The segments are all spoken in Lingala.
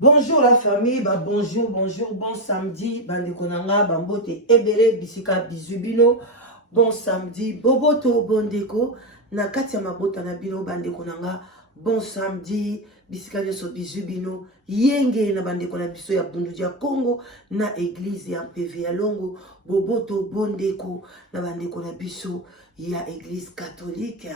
Bonjour la famille, bonjour, bon samedi, bande konanga, bambote ebele, bisika bizubino, bon samedi, boboto, bondeko, na kati ya mabota na bino bande konanga, bon samedi, bisika nyoso bizubino, yenge na bande kona biso ya bundu ya Congo, na église ya PV ya Longo, boboto, bondeko, na bande kona biso ya église catholique.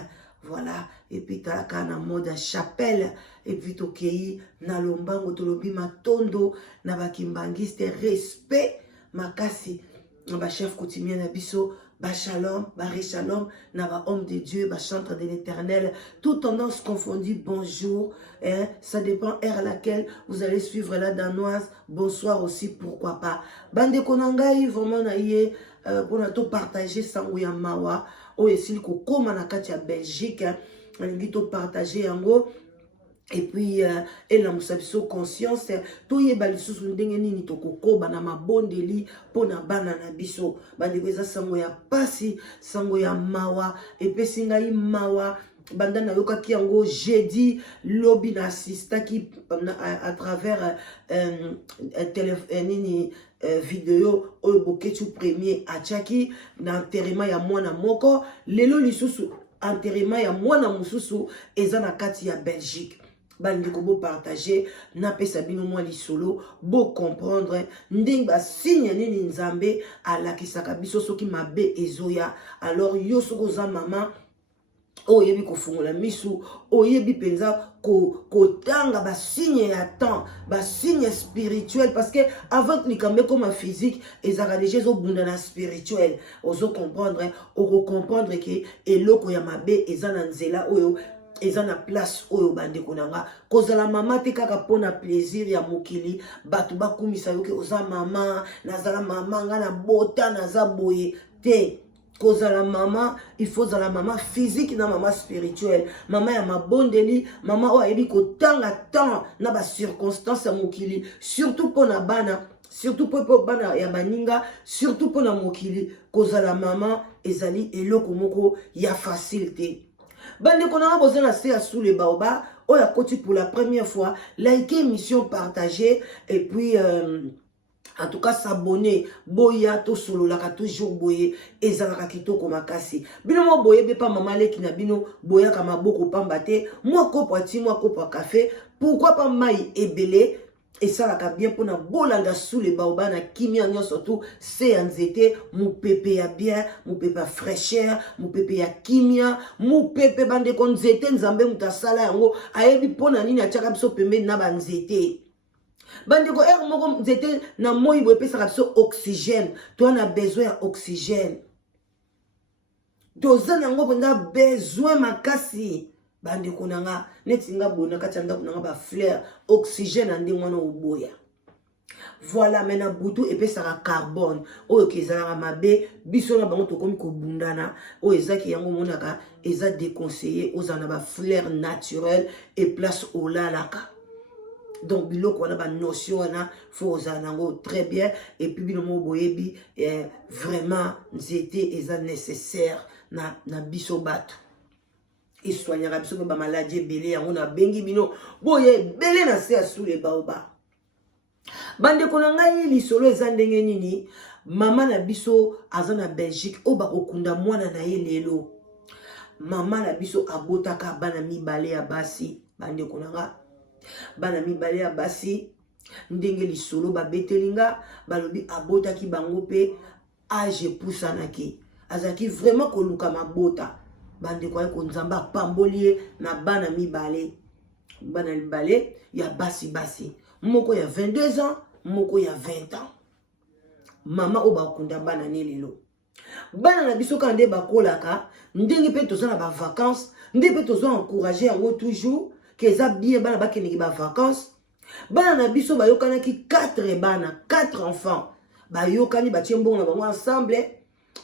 Voilà, et puis talaka na mode chapelle, et puis tokei na lombango tolobi matondo na bakimbangiste respect makasi na ba chef coutumier na biso ba shalom, ba shalom na ba homme de Dieu, ba chantre de l'Éternel, toute tendance confondue. Bonjour, hein, ça dépend heure à laquelle vous allez suivre la danoise. Bonsoir aussi, pourquoi pas. Bande konangai vraiment na ye pour nous partager sango ya mawa o esili ko koma na kati ya Belgique, alingi to partager yango. Et puis et la musabiso conscience to yeba lisusu ndenge nini tokokoba na mabondeli pona bana na biso bandeko eza sango ya pasi, sango ya mawa epesi ngai mawa banda na yokaki yango jeudi lobby na assistaki à travers nini vidéo oyo boketu premier achaki na enterrement ya mwana moko lelo lisusu enterrement ya mwana mususu eza na kati ya Belgique. Bandeko bo partager na pesa bino mwa lisolo bo comprendre ndenge ba signe nini nzambe alakisaka biso soki mabe ezoya. Alors yo soko za mama oyebi kofungola misu oyebi penza kotanga ba signe ya temps, ba signe spirituel, parce que avant que likambe comme physique ezaka déjà zo bunda na spirituel ozo comprendre oko comprendre que eloko ya mabe ezana nzela oyo eza na place oyo bande konanga kozala mama te kaka pona plaisir ya mokili batu bakumisa yoke oza mama nazala mama nga na bota naza boye te. Kozala mama, il faut la mama physique na mama spirituelle. Mama ya mabondeli, mama o ayebi ko tanga temps na ba circonstance ya mokili, surtout pona bana, surtout pour bana ya baninga, surtout pona mokili. Kozala mama ezali eloko moko ya facilité. Bande konanga bozana se sous les baobas, o ya koti pour la première fois, likez émission, partagez et puis en tout cas s'abonner boya to solo la ka toujours boye ezalaka kitoko makasi bino mo boye be pa mama leki na bino boya kama boko pamba te moi kopo ati moi kopo café pourquoi pas mai ebele et ça la ka bien pona bolanda sous les baobas na kimia nyo surtout c'est nzete mu pepe ya bien mu pepe ya fraîcheur mu pepe ya kimia mu pepe bande kon nzete nzambe mutasala yango ayebi pona nini atiaka biso pembeni na banzete. Bandeko er moko nzete na moi bo epesaka biso oxygène, to na besoin ya oxygène. Doza nango benga besoin makasi. Bandeko nanga neti nga bona kati ndako nanga ba fleur oxygène ande mwana oboya. Voilà mena butu epesaka carbone oyo kezalaka mabe biso na bango tokomi ko bundana oyo ezaki yango monaka eza déconseillé ozana ba fleur naturelle et place olalaka. Donc biloko wana ba notion wana faut zanango très bien et puis binomo boyebi vraiment nzete eza nécessaire na biso bato et soignera biso ba maladie belé yango na bengi bino boye belé na se sous les baobas. Bande konanga lisolo eza ndenge nini mama na biso azana Belgique o ba kokunda mwana na ye lelo mama na biso abotaka bana mibale ya basi bande konanga bana mibale ya basi ndenge lisolo babetelinga balobi abotaki bango pe age pusanaki azaki vraiment koluka mabota bande kwa ko nzamba pambolier na bana mibale ya basi moko ya 22 ans moko ya 20 ans mama oba kunda bana nelelo bana na biso kande bakolaka ndenge pe tozana ba vacances ndenge pe tozana encourager yango toujours que ça bien bana bakeni ba vacances bana na biso bayokanaki 4 enfants bayokani batie mbongo na bango ensemble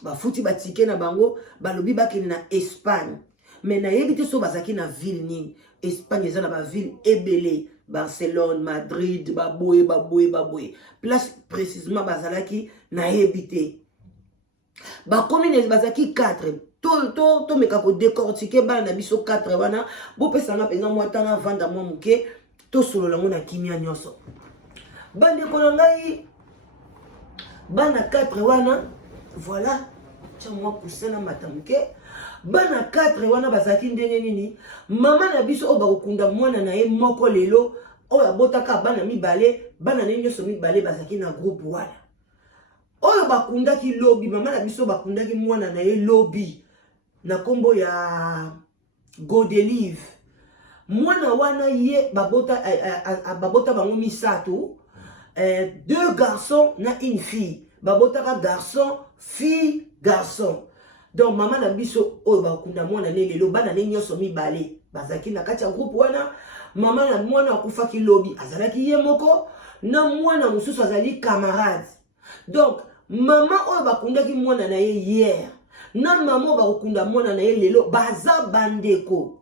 bafuti batike na bango balobi bakeni na Espagne mais na yebi te so bazaki na ville nini Espagne eza na ba ville ebele Barcelone Madrid baboye place précisément bazalaki na yebi te ba commune bazaki 4 to meka ko décortiquer bana na biso 4 wana bo pesa na pesa moi tanga vanda moi muke to solo lango na kimia nyoso bande konangai bana 4 wana voilà tiens moi pousser na matamuke bana 4 wana bazaki ndenge nini mama na biso o bakunda mwana na ye moko lelo o abotaka bana mibale bana ne nyoso mibale bazaki na groupe wana oyo bakundaki lobi mama na biso bakundaki mwana na ye lobi na kombo ya Godelive mwana wana ye babota bango misato 2 garçons na une fille babotaka garçon fille garçon donc mama na biso oyo bakunda mwana ne lelo bana ne nyoso mibale bazaki na kati ya groupe wana mama na mwana akufaki lobi azalaki ye moko na mwana mususu azali camarade donc mama oyo bakundaki mwana na ye hier na mama bakunda mwana na ye lelo baza bandeko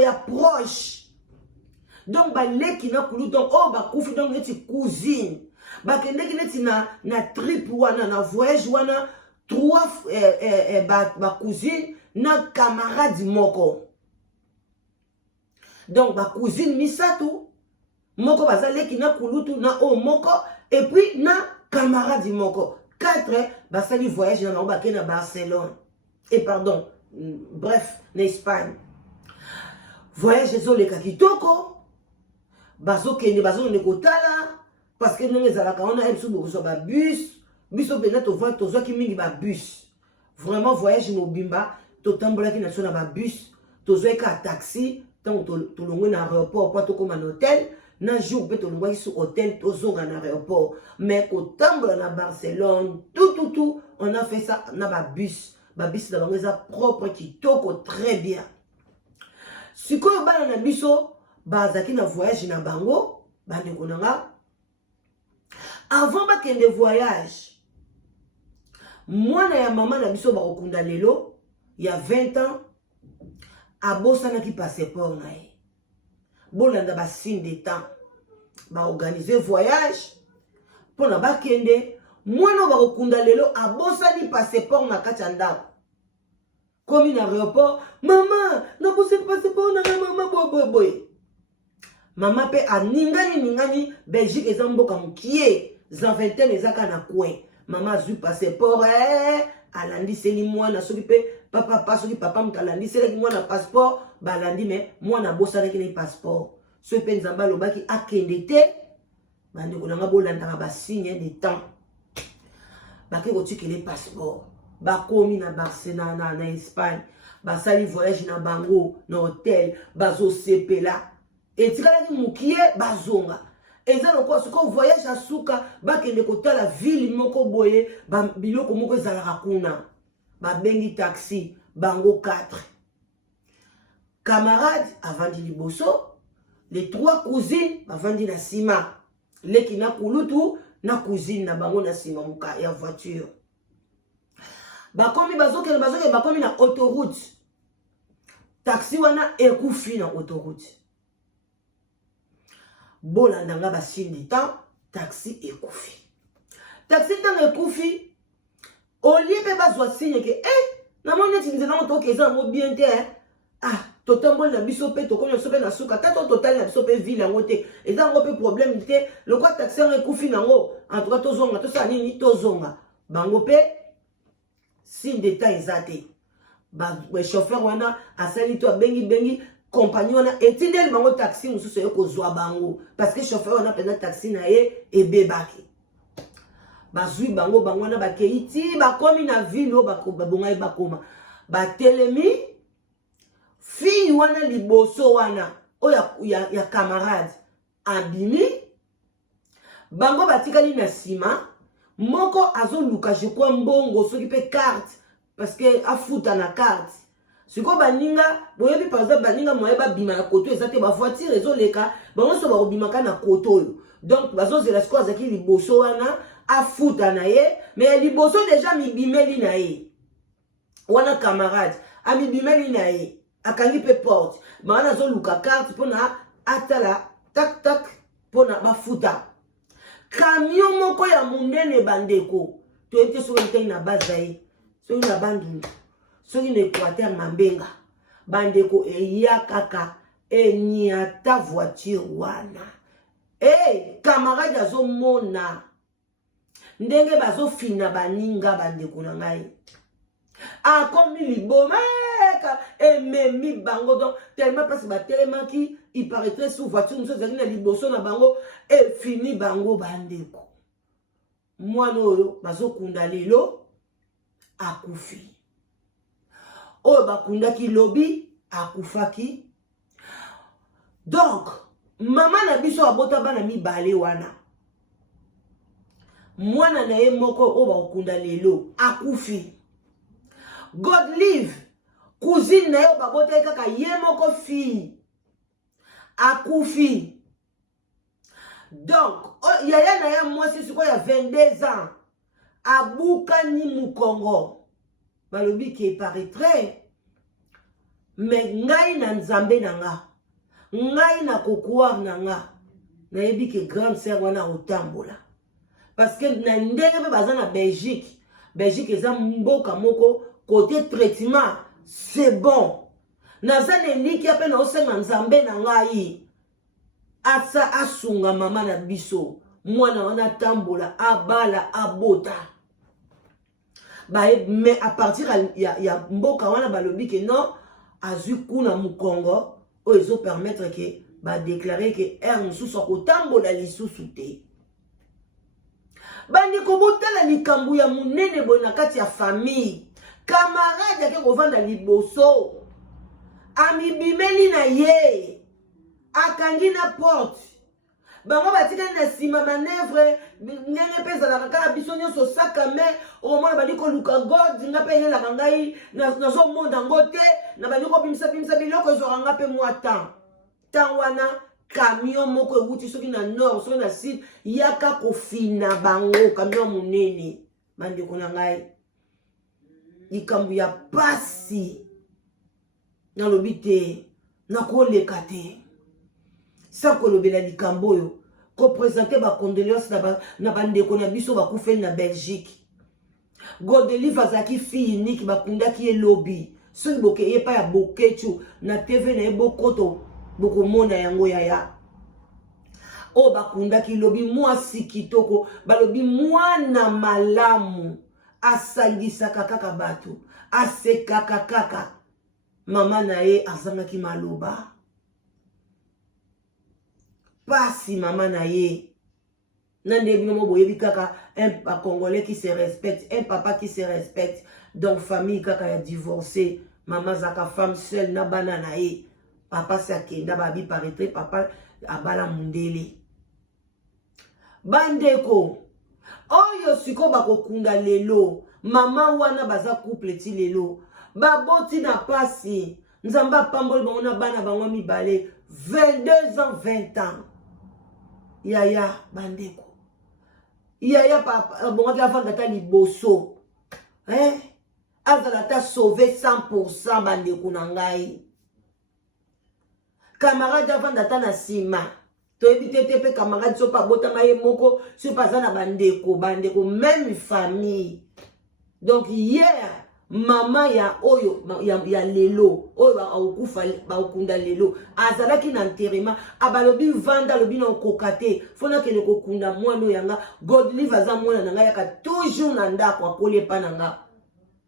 ya proche donc baleki na kulu donc oyo bakufi donc neti cousine bakendeki neti na trip wana na voyage wana 3 bacousine na camarade moko donc bacousine misato moko bazaleki na kulutu na o moko et puis na camarade moko 4 basali voyage na bango bakende na Barcelone et pardon bref na Espagne voyage ezoleka kitoko bazokende kotala parce que ndenge ezalaka wana biso bokozwa babus biso mpena tozwaki mingi babus vraiment voyage mobimba totambolaki na biso na babus tozwaki ka taxi ntango tolongwe na aéroport mpo tokóma na hôtel na jour mpe tolongwaki sur hôtel tozonga na aéroport mais kotambola na Barcelone tout on a fait ça na babus na bango eza propre kitoko très bien sikoyo bana na biso bazaki na voyage na bango bandeko na nga avant bakende voyage mwana ya mama na biso bakokunda lelo ya 20 ans abosanaki passeport na ye bolanda basigne de temps baorganize voyage mpona bakende mwana bakokunda lelo abosani passeport na kati ya ndako komi na aéroport mama nabosani passeport na mama boye mama pe aningani Belgique eza mboka mokie za 21 ezaka na coin mama azwi passeport alandiseli mwana soki pe papa soki papa moto alandiselaki mwana passeport balandi me mwana abosanaki na passeport soki pe nzambe alobaki akende te bandeko nanga bolandaka basigne de temps bake kotikele passeport bakomi na Barcelone na Espagne basali voyage na bango na hotel bazosepela etikalaki mokie bazonga eza lokola soko voyage asuka bakende kotala ville moko boye biloko moko ezalaka kuna babengi taxi bango 4 camarade avandi liboso les 3 cousines bavandi na sima leki na kulutu na cousine na bango na sima muka ya voiture bakomi bazokende bakomi na autoroute taxi wana ekufi na autoroute bolanda nga basigne de temps taxi ekufi ntango ekufi olie mpe bazwa signe ke namoni neti nzela ngo tokeza yango bien te totamboli na biso mpe tokomi na biso mpe na suka tata totali na biso mpe ville yango te eza yango mpe problème te lokwa taxi yango ekufi nango antuka tozonga tosala nini tozonga bango mpe signe de temps eza te chauffeur wana asali to abengi compagnie wana etindeli bango taxi mosusu eye kozwa bango parce que chauffeur wana mpenza taxi na ye ebebaki bazwi bango wana bakei ti bakomi na ville oyo babongai bakoma batelemi fille wana liboso wana oyo ya camarade abimi bango batikali na nsima moko azoluka je crois mbongo soki mpe carte parce que afuta na carte siko baninga boyebi par exemple baninga moye babima na koto eza te bavoitire ezoleka bango so bakobimaka na koto oyo donc bazozela siko azalaki liboso wana afuta na ye mais liboso deja mibimeli na ye wana camarade amibimeli na ye akangi mpe porte bana azoluka carte mpona atala tak mpona bafuta camion moko ya monene bandeko toyebi te soki ntangi na baza ye soki na bandundu soki na Équateur Mambenga bandeko eya kaka et ni à ta voiture wana. Eh, camarade azo mona. Ndenge bazo fina baninga bandeko na ngai. Akomi liboma ememi bango donc tellement parce que tellement qui il paraîtrait sous voiture nous sommes na liboso na bango et fini bango bandeko. Moi no bazo kunda lelo akufi. O bakunda ki lobi akufaki. Donc maman na biso abota bana mibale wana. Mwana na ye moko o bakunda lelo akufi. God live cousine na yo babota kaka ye moko fille akufi. Donc yaya na ya mwasi siko ya 22 ans abuka ni mukongo balobi ki paraîtrait mais ngai na nzambe na nga ngai na kokuar na nga na yebi ke grande sœur wana otambola parce que na ndenge pe baza na Belgique eza mboka moko côté traitement c'est bon naza neliki ape na osenga nzambe na ngai asa asunga mama na biso mwana wana tambola abala abota mais à partir ya mboka wana balobi ke non azui kuna mukongo o ezo permettre que ba déclarer que mosusu akotambola lisusu te. Bandi kobotala likambu ya munene boye na kati ya famille. Camarade yake kovanda liboso. Amibimeli na ye. Akangi na porte. Bango batika na sima manœuvre ngenge pesa la kaka biso nyonso sakame au moins badi ko luka god nga pe hela kangai na zo monda ngote na badi ko bimsa biloko zo ranga pe moi temps wana camion moko ewuti soki na nord soki na sud yaka kofina bango camion munene bandeko na ngai likambu ya pasi nalobi te nakoleka te sa kolobela likambo oyo ko présenter ba condoléances na bandeko na biso bakufeli na Belgique. Godelive azaki fille unique bakundaki ye lobi soki boke ye pa ya bokechu na TV na ye bokoto bokomona yango yaya o bakundaki lobi mwasi kitoko balobi mwana malamu asangisaka kaka bato asekaka kaka mama na ye azangaki maloba pasi mama na ye nande bino boyebi kaka un congolais qui se respecte un papa qui se respecte donc famille kaka ya divorcé mama zaka femme seule na bana na ye papa sakenda babi paraître papa abala mundele bandeko oyo siko bakokunda lelo mama wana baza couple ti lelo baboti na pasi nzamba pamboli bango na bana bango mibale 22 ans 20 ans yaya bandeko yaya papa bongo la femme data liboso azala ta sauvé 100% bandeko na ngai camarade avant data na sima to ebite pe camarade so pa botama ye moko so pa za na bandeko même famille donc hier mama ya oyo ya lelo oyo akufa ba okunda lelo azalaki na enterrement abalobi vanda lobi na kokate fona kele kokunda mwana yanga Godelive aza mwana nanga yaka toujours na ndako akole pa nanga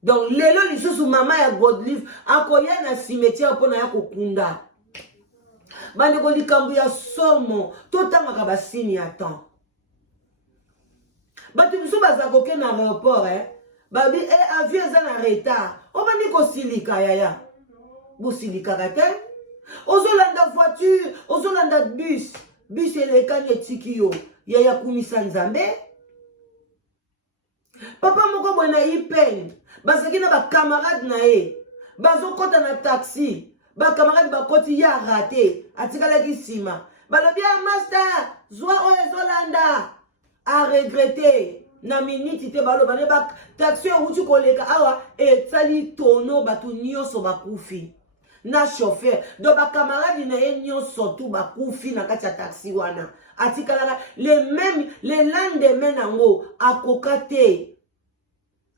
donc lelo lisusu mama ya Godelive akoya na cimetière pona ya kokunda bandeko likambu ya somo totangaka basini ya temps bato biso bazakoke na aéroport babi avion eza na retard obandi kosilika yaya bosilika te ozolanda voiture ozolanda bus elekani etiki yo yaya kumisa nzambe papa moko boye na ipene bazaki na bakamarade na ye bazokota na taxi bakamarade bakoti ya rate atikalaki nsima balobi ya master zwa oyo ezolanda a regrete na miniti te baloba ne ba taxi outi koleka awa etali tono bato nyonso bakufi na chauffeur do ba camarade na ye nyonso tu bakufi na kati ya taxi wana atikalaka le lendemain nango akoka te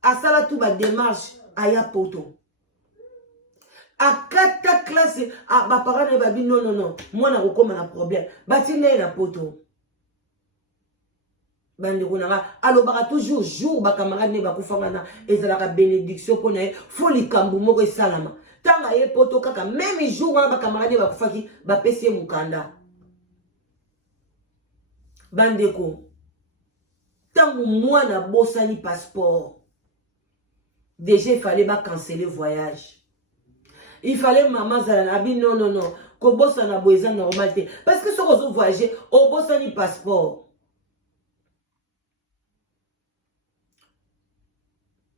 asala tu ba démarche aya poto à 4 classe à ba parents ne ba dit non non non moi na kokoma na problème batine na poto bande konanga alobaka toujours jour ba camarade ne ba kufanga na ezalaka bénédiction pona fo likambu moko esalama tanga ye poto kaka même jour wana ba camarade ne ba kufaki ba pesi mukanda bande ko tangu mwana bosani passeport déjà il fallait ba canceller voyage. Il fallait maman Zalana abi non non non ko bossa na boeza normalité parce que ce qu'on veut voyager au bossa ni passeport.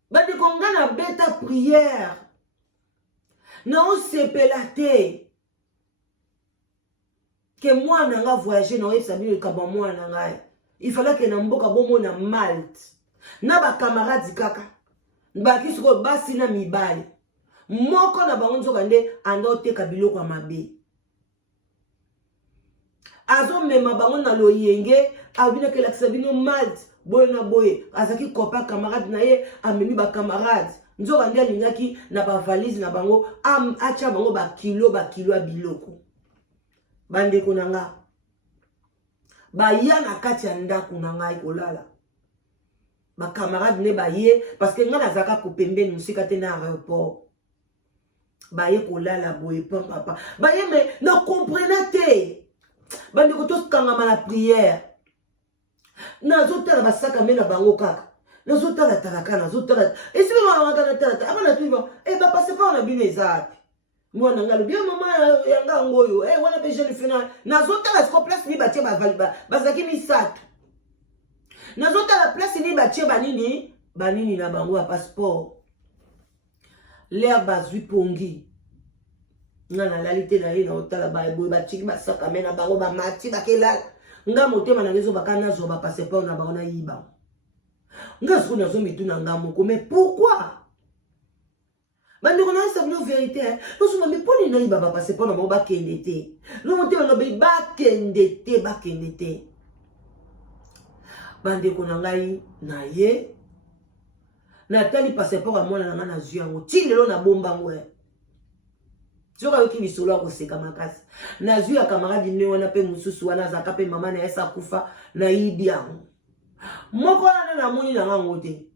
Bande konga na beta prière. Non c'est pelaté. Que moi nanga voyager non sabi le kaba moi nanga. Il fallait que na mboka bomo na Malte. Na ba camarades kaka. Ba kisoko basi na mibali. Moko na bango nzoka nde ando te kabilo kwa mabe. Azo mema bango na loyenge abina ke laksabino Malte boye na boye azaki copain camarade na ye amemi ba camarade nzoka nde alingaki na ba valise na bango acha bango ba kilo ya biloko. Bande konanga ba ya na kati ya ndako na ngai kolala. Ba camarade ne ba ye parce que nga nazaka ko pembeni musika te na aéroport. Ba ye kolala boye papa. Ba ye mais ne comprenez te. Bande ko to kangama la prière. Nazotala basaka mena bango kaka. Nazotala talaka nazotala. Et si on va na tala abana tu ba ba passe pas on a bien ezat. Moi nanga le bien maman yanga ngoyo wana be jeune final. Nazotala ko place ni batie ba valiba. Bazaki mi sat. Nazotala place ni batie banini na bango a passeport. L'air bazui pongi. Ngana lalite na ye na otala ba boy ba chiki ba saka mena bango ba mati ba kelala. Nga motema na ngezo bakana zo ba passeport na bango na yiba. Nga siko na zo mituna nga moko mais pourquoi? Bande ko na sa vérité hein. Nous sommes mais poni na yiba ba passeport na bango ba kendete. No motema no be ba kendete. Bande ko na ngai na ye Nathalie passeport à moi na zui yango ti lelo na bomba ngwe zoka yoki misolo ko seka makasi na zui ya camarade ne wana pe mususu wana zaka pe mama na esa kufa na idi yango moko na moni na ngango te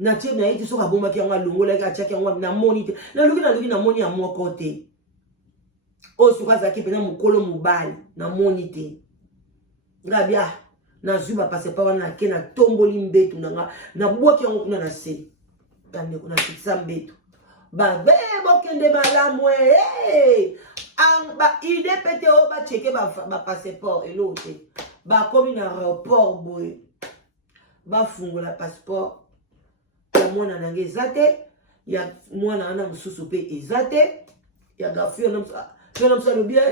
na tie na iti soka bomba ki yango longola ka chaki yango na moni te na luki na moni ya moko te o suka zaki pe na mukolo mubali na moni te ngabia na zuba passeport wana ke na tomboli mbetu na bwaki yango kuna na se bande kuna kitsa mbetu ba bebo kende malamu ba ide pete o ba cheke ba passeport elote ba komi na aéroport boy ba fungola passeport ya mwana nange ezate ya mwana ana mususu pe ezate ya gafu na msalo bia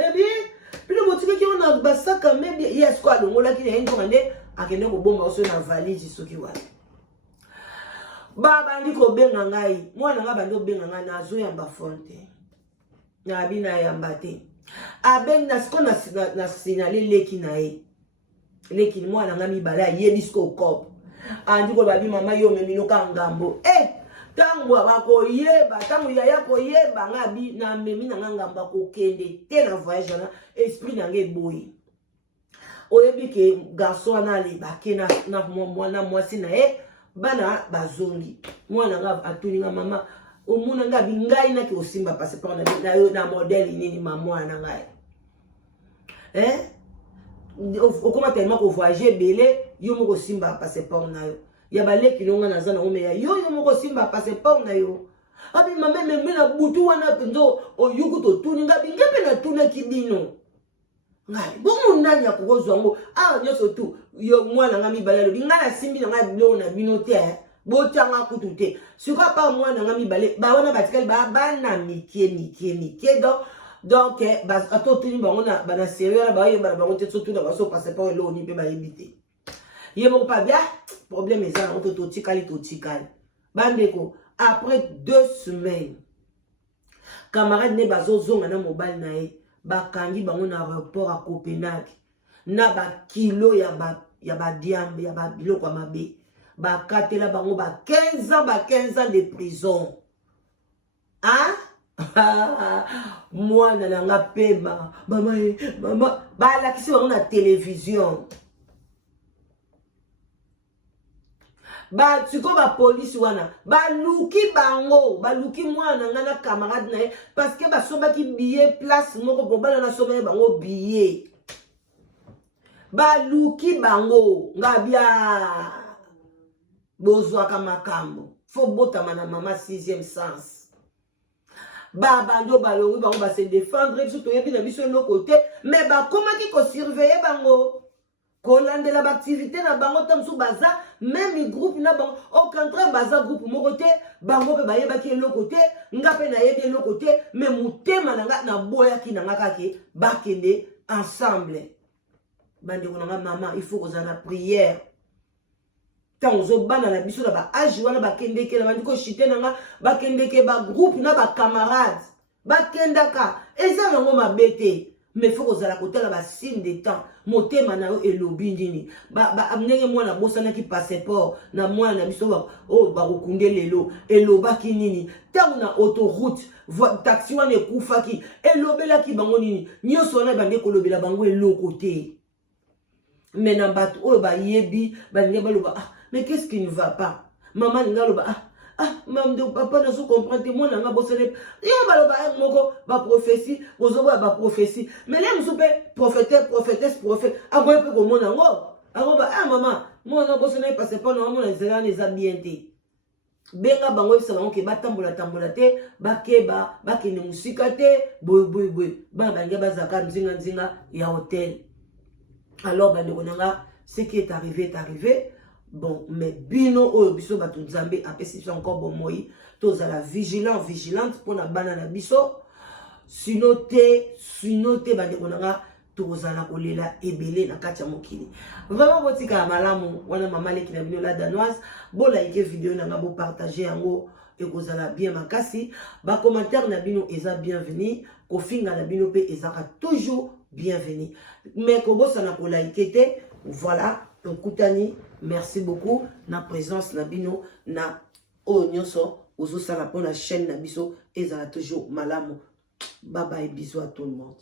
Puis le motif qui on a basa quand même yes quoi donc là qui est indemandé à que nous bomba aussi na valise ce qui va baba ndiko benga ngai mwana nga bando benga ngai na zo ya bafonte na bina ya mbate abeng na sko na signalé leki na e leki mwana nga mibala ye disco cop andiko babi mama yo memino kangambo tangu abako yeba tangu yaya ko yeba ngabi na memi na ngamba ko kende te na voyage na esprit na nge boy oyebi ke garçon na le bakena na mwana mwasi na bana bazongi mwana nga atuni nga mama omuna ngabi ngai na ke osimba passeport na modèle nini mama na ngai okoma tellement ko voyager belé yo moko simba passeport na yo ya baleki longa na zana ome ya yo moko simba passeport na yo abi mama meme na butu wana penzo o yuku to tuni ngabi ngabe na tuna kibino ngai bomu nani ya kukozwa ngo nyoso tu yo mwana nga mibale bingana simbi na ngai bilo na bino te botanga kutu te suka pa mwana nga mibale ba wana batikali ba bana mike donc ato tuni bango na bana sérieux ba yeba bango te surtout na baso passeport lo ni pe ba yebite yemo pas bien problème est ça on to tikali bandeko après 2 semaines camarade ne bazo zonga na mobile na ye bakangi bango na aéroport à Copenhague na ba kilo ya ba diambe ya ba biloko ya mabe bakatela bango ba 15 ans de prison mwana nanga pema mama mama balakisi bango na télévision sikoyo bapolisi wana baluki bango baluki mwana nga na camarade na ye parce que basombaki billet place moko po bana nasombaki bango billet baluki bango nga bia bozwaka makambo fo botama na mama 6e sens babando balongi bango base défendre biso toyebi na biso eloko te mais bakomaki kosurveille bango kolandela baactivité na bango ta mosusu baza même groupe na bango au contraire baza groupe moko te bango mpe bayebaki eloko te nga mpe nayebi eloko te mais motema na nga naboyaki na nga kake bakende ensemble bandeko na nga mama il faut kozala na prière ntango ozobana na biso na baage wana bakendeke na bandi koshite na nga bakendeke bagroupe na bacamarade bakendaka eza nango mabe te mais faut kozala kotala basigne de temps motema na yo elobi ndini ndenge mwana abosanaki passeport na mwana na biso oyo bakokunde lelo elobaki nini ntango na autoroute taxi wana ekufaki elobelaki bango nini nyonso wana bande kolobela bango eloko te mais na bato oyo bayebi balingi baloba mais qu'est-ce qui ne va pas maman ninga loba mam de papa na so comprendre moi na nga bosele yo baloba moko ba prophétie bozoba ba prophétie mais les musupe prophétesse prophète aboye pe ko mona ngo akoba maman moi na bosele parce pas na mona zela les bien te benga bango bisa bango ke batambola te bakeba bakene musika te boy ba banga bazaka nzinga ya hôtel alors bandeko nanga ce qui est arrivé. Bon, mais bino oyo biso bato nzambe apesi biso encore bon moi tozala vigilante pour na bana na biso sino te bandeko nanga tozala kolela ebele na kati ya mokili vraiment botika malamu wana mama leki na bino la danoise bo like vidéo nanga bo partager yango ekozala bien makasi ba commentaire na bino eza bienvenu kofinga na bino pe ezaka toujours bienvenu mais kobosana ko like te voilà Kutani, merci beaucoup na présence na bino na onyoso ozo sala pour la chaîne na biso ezala toujours malamu. Bye bye, bisous à tout le monde.